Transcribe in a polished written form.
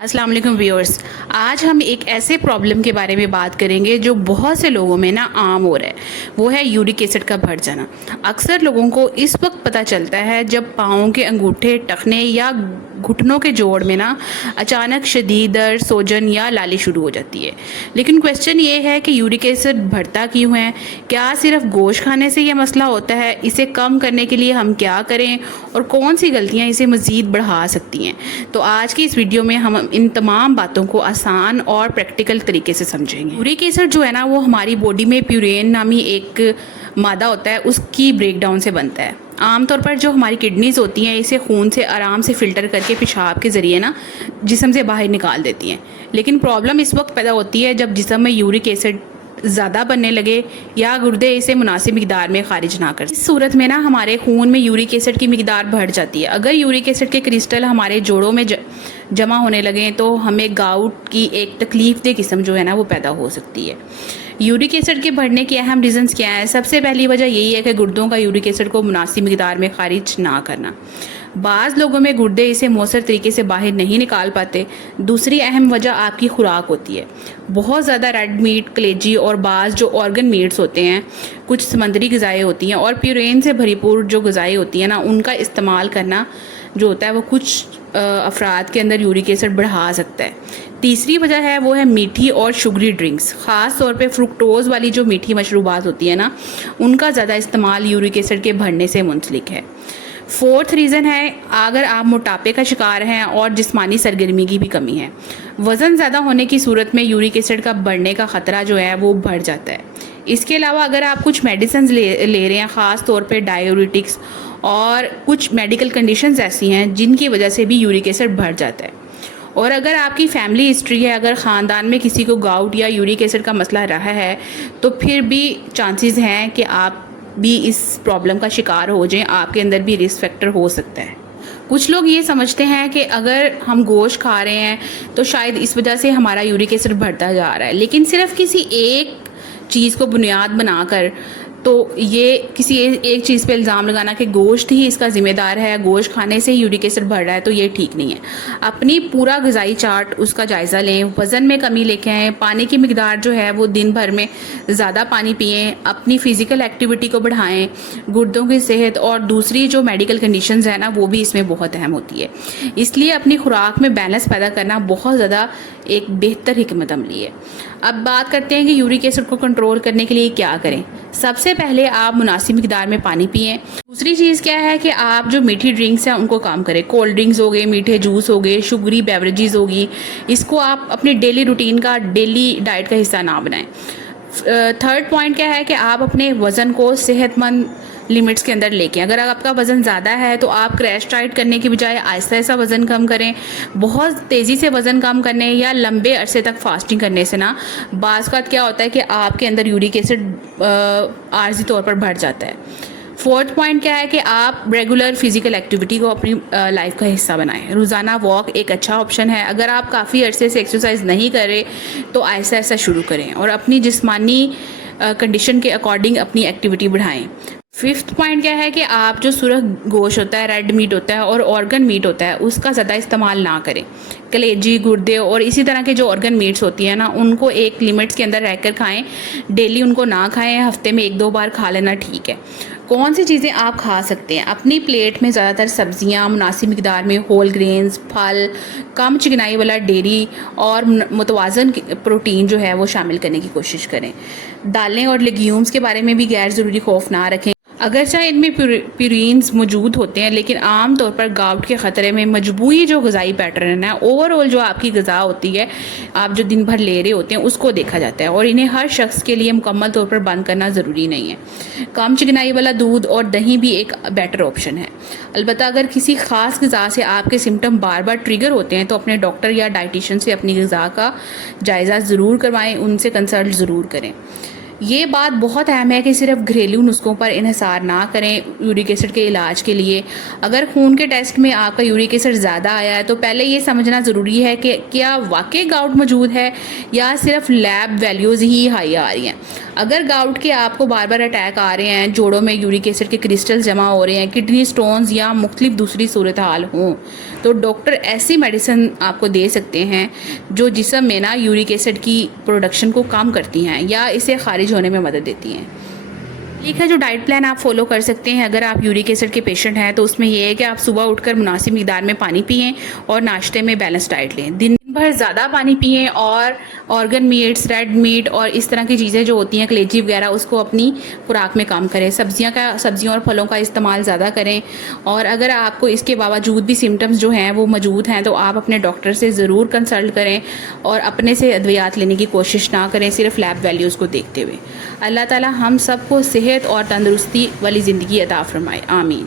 अस्सलाम वालेकुम व्यूअर्स। आज हम एक ऐसे प्रॉब्लम के बारे में बात करेंगे जो बहुत से लोगों में ना आम हो रहा है। वो है यूरिक एसिड का बढ़ जाना। अक्सर लोगों को इस वक्त पता चलता है जब पाँव के अंगूठे, टखने या घुटनों के जोड़ में ना अचानक शदीद दर्द, सोजन या लाली शुरू हो जाती है। लेकिन क्वेश्चन ये है कि यूरिक एसिड बढ़ता क्यों है? क्या सिर्फ गोश्त खाने से यह मसला होता है? इसे कम करने के लिए हम क्या करें और कौन सी गलतियाँ इसे मज़ीद बढ़ा सकती हैं? तो आज की इस वीडियो में हम इन तमाम बातों को आसान और प्रैक्टिकल तरीके से समझेंगे। यूरिक एसिड जो है ना, वो हमारी बॉडी में प्यूरेन नामी एक मादा होता है, उसकी ब्रेकडाउन से बनता है। आमतौर पर जो हमारी किडनीज़ होती हैं, इसे खून से आराम से फ़िल्टर करके पेशाब के ज़रिए ना जिस्म से बाहर निकाल देती हैं। लेकिन प्रॉब्लम इस वक्त पैदा होती है जब जिस्म में यूरिक एसिड ज़्यादा बनने लगे या गुर्दे इसे मुनासिब मिकदार में खारिज ना कर। इस सूरत में ना हमारे खून में यूरिक एसिड की मिकदार बढ़ जाती है। अगर यूरिक एसिड के क्रिस्टल हमारे जोड़ों में जमा होने लगें तो हमें गाउट की एक तकलीफ दे किस्म जो है ना वो पैदा हो सकती है। यूरिक एसिड के बढ़ने के अहम रीज़न्स क्या हैं? सबसे पहली वजह यही है कि गुर्दों का यूरिक एसिड को मुनासिब मिकदार में खारिज ना करना। बाज़ लोगों में गुर्दे इसे मौसर तरीके से बाहर नहीं निकाल पाते। दूसरी अहम वजह आपकी खुराक होती है। बहुत ज़्यादा रेड मीट, कलेजी और बाज़ जो ऑर्गन मीट्स होते हैं, कुछ समंदरी ग़िज़ाएँ होती हैं और प्यूरेन से भरपूर जो ग़िज़ाएँ होती हैं ना, उनका इस्तेमाल करना जो होता है वो कुछ अफराद के अंदर यूरिक एसिड बढ़ा सकता है। तीसरी वजह है वो है मीठी और शुगरी ड्रिंक्स, ख़ास तौर पे फ्रुक्टोज़ वाली जो मीठी मशरूबात होती है ना, उनका ज़्यादा इस्तेमाल यूरिक एसिड के बढ़ने से मुंसलिक है। फोर्थ रीज़न है अगर आप मोटापे का शिकार हैं और जिस्मानी सरगर्मी की भी कमी है। वज़न ज़्यादा होने की सूरत में यूरिक एसिड का बढ़ने का ख़तरा जो है वो बढ़ जाता है। इसके अलावा अगर आप कुछ मेडिसिन ले रहे हैं, ख़ास तौर पे डाययूरेटिक्स और कुछ मेडिकल कंडीशंस ऐसी हैं जिनकी वजह से भी यूरिक एसिड बढ़ जाता है। और अगर आपकी फैमिली हिस्ट्री है, अगर ख़ानदान में किसी को गाउट या यूरिक एसिड का मसला रहा है, तो फिर भी चांसेस हैं कि आप भी इस प्रॉब्लम का शिकार हो जाएं, आपके अंदर भी रिस्क फैक्टर हो सकता है। कुछ लोग ये समझते हैं कि अगर हम गोश्त खा रहे हैं तो शायद इस वजह से हमारा यूरिक एसिड बढ़ता जा रहा है। लेकिन सिर्फ किसी एक चीज़ को बुनियाद बनाकर तो ये किसी एक चीज़ पे इल्ज़ाम लगाना कि गोश्त ही इसका ज़िम्मेदार है, गोश्त खाने से ही यूरिक एसिड बढ़ रहा है, तो ये ठीक नहीं है। अपनी पूरा ग़िज़ाई चार्ट उसका जायज़ा लें, वज़न में कमी लेके आएँ, पानी की मिकदार जो है वो दिन भर में ज़्यादा पानी पिएँ, अपनी फ़िज़िकल एक्टिविटी को बढ़ाएँ, गुर्दों की सेहत और दूसरी जो मेडिकल कंडीशंस है ना वो भी इसमें बहुत अहम होती है। इसलिए अपनी खुराक में बैलेंस पैदा करना बहुत ज़्यादा एक बेहतर हिकमत अमली है। अब बात करते हैं कि यूरिक एसिड को कंट्रोल करने के लिए क्या करें। सबसे पहले आप मुनासिब मिकदार में पानी पिएं। दूसरी चीज़ क्या है कि आप जो मीठी ड्रिंक्स हैं उनको कम करें। कोल्ड ड्रिंक्स हो गए, मीठे जूस हो गए, शुगरी बेवरेजेस होगी, इसको आप अपने डेली रूटीन का, डेली डाइट का हिस्सा ना बनाएं। थर्ड पॉइंट क्या है कि आप अपने वज़न को सेहतमंद लिमिट्स के अंदर लेके, अगर आपका वज़न ज़्यादा है तो आप क्रैश डाइट करने की बजाय आहिस्ता आहिस्ता वज़न कम करें। बहुत तेज़ी से वज़न कम करने या लंबे अरसे तक फास्टिंग करने से ना बाज़ का क्या होता है कि आपके अंदर यूरिक एसिड आर्जी तौर पर बढ़ जाता है। फोर्थ पॉइंट क्या है कि आप रेगुलर फिजिकल एक्टिविटी को अपनी लाइफ का हिस्सा बनाएं। रोज़ाना वॉक एक अच्छा ऑप्शन है। अगर आप काफ़ी अरसे से एक्सरसाइज नहीं कर रहे तो आहिस्ता आहिस्ता शुरू करें और अपनी जिस्मानी कंडीशन के अकॉर्डिंग अपनी एक्टिविटी बढ़ाएं। फिफ्थ पॉइंट क्या है कि आप जो सुरख गोश्त होता है, रेड मीट होता है और ऑर्गन मीट होता है, उसका ज़्यादा इस्तेमाल ना करें। कलेजी, गुर्दे और इसी तरह के जो ऑर्गन मीट्स होती हैं ना, उनको एक लिमिट्स के अंदर रहकर खाएं। डेली उनको ना खाएं, हफ्ते में 1-2 बार खा लेना ठीक है। कौन सी चीज़ें आप खा सकते हैं? अपनी प्लेट में ज़्यादातर सब्जियां, मुनासिब मिकदार में होल ग्रेन्स, फल, कम चिकनाई वाला डेयरी और मुतवाज़न प्रोटीन जो है वो शामिल करने की कोशिश करें। दालें और लेग्यूम्स के बारे में भी गैर ज़रूरी खौफ ना रखें। अगरचे इनमें प्यूरिन्स मौजूद होते हैं, लेकिन आम तौर पर गाउट के ख़तरे में मजबूरी जो ग़िज़ाई पैटर्न है, ओवरऑल जो आपकी ग़िज़ा होती है, आप जो दिन भर ले रहे होते हैं, उसको देखा जाता है और इन्हें हर शख्स के लिए मुकम्मल तौर पर बंद करना ज़रूरी नहीं है। कम चिकनाई वाला दूध और दही भी एक बेटर ऑप्शन है। अलबत्ता अगर किसी ख़ास ग़िज़ा से आपके सिम्टम बार बार ट्रिगर होते हैं तो अपने डॉक्टर या डाइटिशियन से अपनी ग़िज़ा का जायज़ा ज़रूर करवाएँ, उनसे कंसल्ट ज़रूर करें। ये बात बहुत अहम है कि सिर्फ घरेलू नुस्खों पर इन्हिसार ना करें यूरिक एसिड के इलाज के लिए। अगर खून के टेस्ट में आपका यूरिक एसिड ज़्यादा आया है तो पहले ये समझना ज़रूरी है कि क्या वाकई गाउट मौजूद है या सिर्फ लैब वैल्यूज़ ही हाई आ रही हैं। अगर गाउट के आपको बार बार अटैक आ रहे हैं, जोड़ों में यूरिक एसिड के क्रिस्टल जमा हो रहे हैं, किडनी स्टोन्स या मुख्तलिफ दूसरी सूरत हाल हों, تو ڈاکٹر ایسی میڈیسن آپ کو دے سکتے ہیں جو جسم میں نا یورک ایسڈ کی پروڈکشن کو کم کرتی ہیں یا اسے خارج ہونے میں مدد دیتی ہیں۔ ایک ہے جو ڈائٹ پلان آپ فالو کر سکتے ہیں اگر آپ یورک ایسڈ کے پیشنٹ ہیں، تو اس میں یہ ہے کہ آپ صبح اٹھ کر مناسب مقدار میں پانی پئیں اور ناشتے میں بیلنس ڈائٹ لیں، دن بھر زیادہ پانی پئیں اور آرگن میٹس، ریڈ میٹ اور اس طرح کی چیزیں جو ہوتی ہیں کلیجی وغیرہ، اس کو اپنی خوراک میں کم کریں، سبزیوں اور پھلوں کا استعمال زیادہ کریں، اور اگر آپ کو اس کے باوجود بھی سمٹمز جو ہیں وہ موجود ہیں تو آپ اپنے ڈاکٹر سے ضرور کنسلٹ کریں اور اپنے سے ادویات لینے کی کوشش نہ کریں صرف لیب ویلیوز کو دیکھتے ہوئے۔ اللہ تعالی ہم سب کو صحت اور تندرستی والی زندگی عطا فرمائے، آمین۔